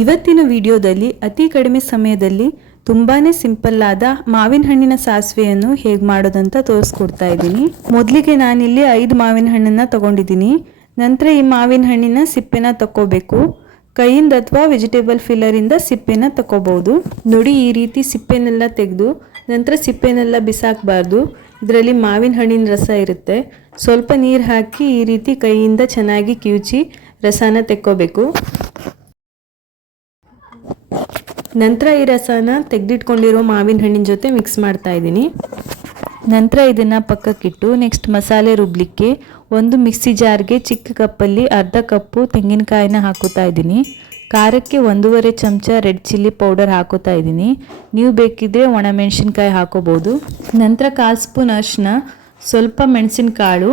ಇವತ್ತಿನ ವಿಡಿಯೋದಲ್ಲಿ ಅತಿ ಕಡಿಮೆ ಸಮಯದಲ್ಲಿ ತುಂಬಾನೇ ಸಿಂಪಲ್ ಆದ ಮಾವಿನ ಹಣ್ಣಿನ ಸಾಸಿವೆಯನ್ನು ಹೇಗೆ ಮಾಡೋದಂತ ತೋರಿಸ್ಕೊಡ್ತಾ ಇದ್ದೀನಿ. ಮೊದಲಿಗೆ ನಾನಿಲ್ಲಿ 5 ಮಾವಿನ ಹಣ್ಣನ್ನ ತಗೊಂಡಿದ್ದೀನಿ. ನಂತರ ಈ ಮಾವಿನ ಹಣ್ಣಿನ ಸಿಪ್ಪೆನ ತಕ್ಕೋಬೇಕು. ಕೈಯಿಂದ ಅಥವಾ ವೆಜಿಟೇಬಲ್ ಫಿಲ್ಲರ್ ಇಂದ ಸಿಪ್ಪೆನ ತಕ್ಕೋಬಹುದು. ನೋಡಿ, ಈ ರೀತಿ ಸಿಪ್ಪೆನೆಲ್ಲ ತೆಗೆದು ನಂತರ ಸಿಪ್ಪೆನೆಲ್ಲ ಬಿಸಾಕಬಾರ್ದು. ಇದರಲ್ಲಿ ಮಾವಿನ ಹಣ್ಣಿನ ರಸ ಇರುತ್ತೆ. ಸ್ವಲ್ಪ ನೀರು ಹಾಕಿ ಈ ರೀತಿ ಕೈಯಿಂದ ಚೆನ್ನಾಗಿ ಕಿವುಚಿ ರಸನ ತೆಕ್ಕೋಬೇಕು. ನಂತರ ಈ ರಸನ ತೆಗೆದಿಟ್ಕೊಂಡಿರೋ ಮಾವಿನ ಹಣ್ಣಿನ ಜೊತೆ ಮಿಕ್ಸ್ ಮಾಡ್ತಾ ಇದ್ದೀನಿ. ನಂತರ ಇದನ್ನು ಪಕ್ಕಕ್ಕಿಟ್ಟು ನೆಕ್ಸ್ಟ್ ಮಸಾಲೆ ರುಬ್ಲಿಕ್ಕೆ ಒಂದು ಮಿಕ್ಸಿ ಜಾರ್ಗೆ ಚಿಕ್ಕ ಕಪ್ಪಲ್ಲಿ ಅರ್ಧ ಕಪ್ಪು ತೆಂಗಿನಕಾಯಿನ ಹಾಕೋತಾ ಇದ್ದೀನಿ. ಖಾರಕ್ಕೆ 1.5 ಚಮಚ ರೆಡ್ ಚಿಲ್ಲಿ ಪೌಡರ್ ಹಾಕೋತಾ ಇದ್ದೀನಿ. ನೀವು ಬೇಕಿದ್ರೆ ಒಣಮೆಣಸಿನ್ಕಾಯಿ ಹಾಕೋಬಹುದು. ನಂತರ 1/4 ಸ್ಪೂನ್ ಅರಿಶಿನ, ಸ್ವಲ್ಪ ಮೆಣಸಿನಕಾಳು,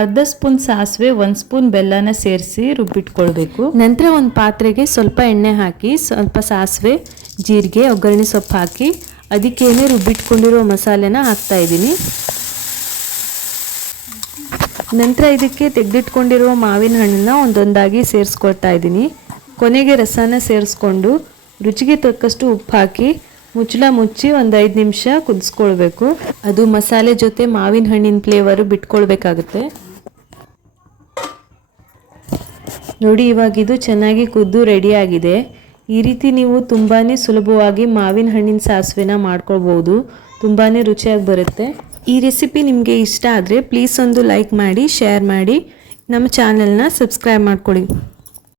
ಅರ್ಧ ಸ್ಪೂನ್ ಸಾಸಿವೆ, 1 ಸ್ಪೂನ್ ಬೆಲ್ಲನ ಸೇರಿಸಿ ರುಬ್ಬಿಟ್ಕೊಳ್ಬೇಕು. ನಂತರ ಒಂದು ಪಾತ್ರೆಗೆ ಸ್ವಲ್ಪ ಎಣ್ಣೆ ಹಾಕಿ ಸ್ವಲ್ಪ ಸಾಸಿವೆ, ಜೀರಿಗೆ, ಒಗ್ಗರಣೆ ಸೊಪ್ಪು ಹಾಕಿ ಅದಕ್ಕೇನೆ ರುಬ್ಬಿಟ್ಕೊಂಡಿರೋ ಮಸಾಲೆನ ಹಾಕ್ತಾ ಇದ್ದೀನಿ. ನಂತರ ಇದಕ್ಕೆ ತೆಗೆದಿಟ್ಕೊಂಡಿರುವ ಮಾವಿನ ಹಣ್ಣನ್ನ ಒಂದೊಂದಾಗಿ ಸೇರಿಸ್ಕೊಳ್ತಾ ಇದ್ದೀನಿ. ಕೊನೆಗೆ ರಸನ ಸೇರಿಸ್ಕೊಂಡು ರುಚಿಗೆ ತಕ್ಕಷ್ಟು ಉಪ್ಪು ಹಾಕಿ ಮುಚ್ಚಳ ಮುಚ್ಚಿ ಒಂದು 5 ನಿಮಿಷ ಕುದಿಸ್ಕೊಳ್ಬೇಕು. ಅದು ಮಸಾಲೆ ಜೊತೆ ಮಾವಿನ ಹಣ್ಣಿನ ಫ್ಲೇವರು ಬಿಟ್ಕೊಳ್ಬೇಕಾಗುತ್ತೆ. ನೋಡಿ, ಇವಾಗ ಇದು ಚೆನ್ನಾಗಿ ಕುದ್ದು ರೆಡಿ ಆಗಿದೆ. ಈ ರೀತಿ ನೀವು ತುಂಬಾ ಸುಲಭವಾಗಿ ಮಾವಿನ ಹಣ್ಣಿನ ಸಾಸಿವೆನ ಮಾಡ್ಕೊಳ್ಬೋದು. ತುಂಬಾ ರುಚಿಯಾಗಿ ಬರುತ್ತೆ. ಈ ರೆಸಿಪಿ ನಿಮಗೆ ಇಷ್ಟ ಆದರೆ ಪ್ಲೀಸ್ ಒಂದು ಲೈಕ್ ಮಾಡಿ, ಶೇರ್ ಮಾಡಿ, ನಮ್ಮ ಚಾನಲ್ನ ಸಬ್ಸ್ಕ್ರೈಬ್ ಮಾಡ್ಕೊಳ್ಳಿ.